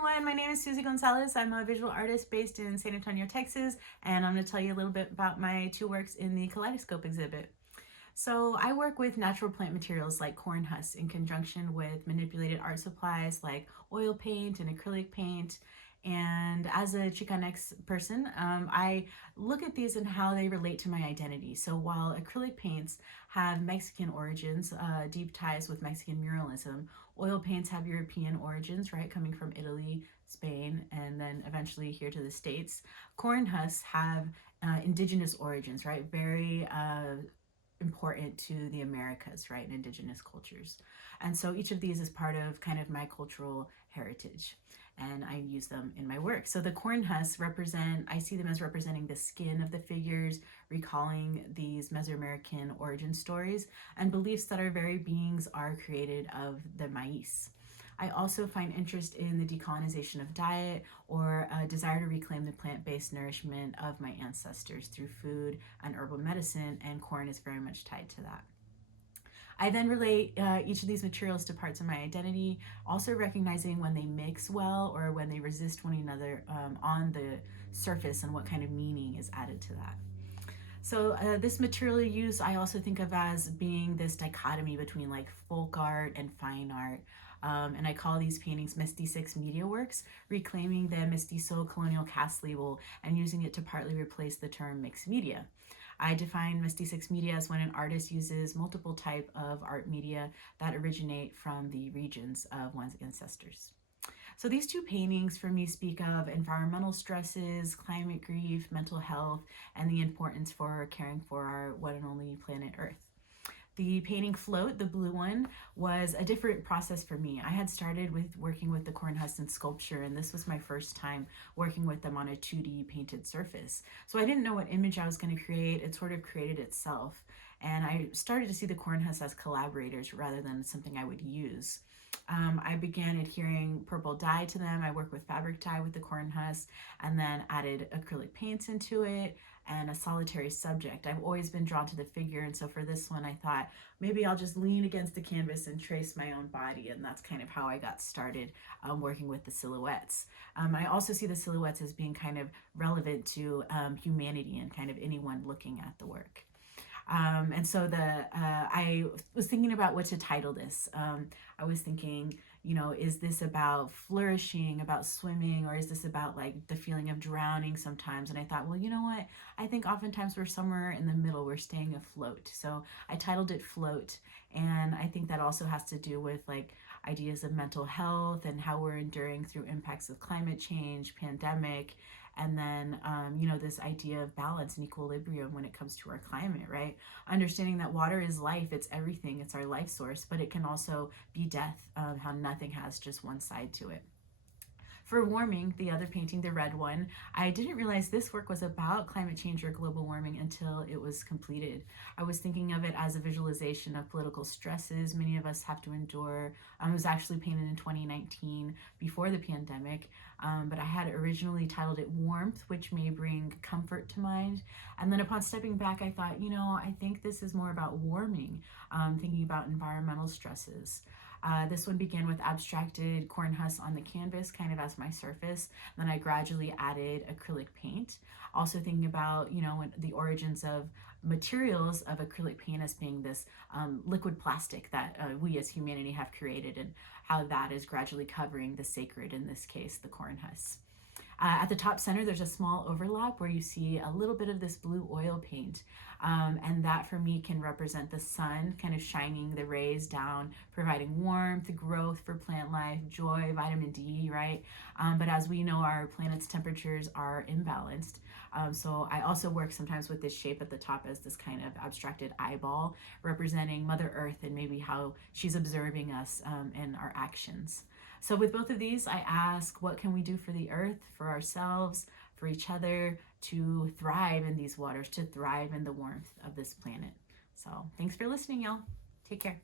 everyone, my name is Suzy Gonzalez. I'm a visual artist based in San Antonio, Texas, and I'm going to tell you a little bit about my two works in the Kaleidoscope exhibit. So I work with natural plant materials like corn husks in conjunction with manipulated art supplies like oil paint and acrylic paint. And as a Chicanx person, I look at these and how they relate to my identity. So while acrylic paints have Mexican origins, deep ties with Mexican muralism, oil paints have European origins, right, coming from Italy, Spain, and then eventually here to the States. Corn husks have indigenous origins, right, very important to the Americas, right, and indigenous cultures. And so each of these is part of kind of my cultural heritage, and I use them in my work. So the corn husks I see them as representing the skin of the figures, recalling these Mesoamerican origin stories and beliefs that our very beings are created of the maize. I also find interest in the decolonization of diet or a desire to reclaim the plant-based nourishment of my ancestors through food and herbal medicine, and corn is very much tied to that. I then relate each of these materials to parts of my identity, also recognizing when they mix well or when they resist one another on the surface and what kind of meaning is added to that. So this material use I also think of as being this dichotomy between like folk art and fine art. And I call these paintings Mestiços media works, reclaiming the mestizo colonial caste label and using it to partly replace the term mixed media. I define mestiços media as when an artist uses multiple types of art media that originate from the regions of one's ancestors. So these two paintings for me speak of environmental stresses, climate grief, mental health, and the importance for caring for our one and only planet Earth. The painting Float, the blue one, was a different process for me. I had started with working with the corn husks and sculpture, and this was my first time working with them on a 2D painted surface. So I didn't know what image I was going to create. It sort of created itself. And I started to see the corn husks as collaborators rather than something I would use. I began adhering purple dye to them. I worked with fabric dye with the corn husks and then added acrylic paints into it and a solitary subject. I've always been drawn to the figure, and so for this one I thought maybe I'll just lean against the canvas and trace my own body, and that's kind of how I got started working with the silhouettes. I also see the silhouettes as being kind of relevant to humanity and kind of anyone looking at the work. And so I was thinking about what to title this. I was thinking, you know, is this about flourishing, about swimming, or is this about like the feeling of drowning sometimes? And I thought, well, you know what? I think oftentimes we're somewhere in the middle, we're staying afloat. So I titled it Float. And I think that also has to do with like ideas of mental health and how we're enduring through impacts of climate change, pandemic, and then, you know, this idea of balance and equilibrium when it comes to our climate, right? Understanding that water is life, it's everything, it's our life source, but it can also be death, how nothing has just one side to it. For warming, the other painting, the red one, I didn't realize this work was about climate change or global warming until it was completed. I was thinking of it as a visualization of political stresses many of us have to endure. It was actually painted in 2019 before the pandemic, but I had originally titled it Warmth, which may bring comfort to mind. And then upon stepping back, I thought, you know, I think this is more about warming, thinking about environmental stresses. This one began with abstracted corn husks on the canvas, kind of as my surface. Then I gradually added acrylic paint. Also thinking about, you know, the origins of materials of acrylic paint as being this liquid plastic that we as humanity have created, and how that is gradually covering the sacred, in this case, the corn husks. At the top center, there's a small overlap where you see a little bit of this blue oil paint. And that for me can represent the sun kind of shining the rays down, providing warmth, growth for plant life, joy, vitamin D, right? But as we know, our planet's temperatures are imbalanced. So I also work sometimes with this shape at the top as this kind of abstracted eyeball representing Mother Earth and maybe how she's observing us and our actions. So with both of these, I ask, what can we do for the earth, for ourselves, for each other, to thrive in these waters, to thrive in the warmth of this planet? So thanks for listening, y'all. Take care.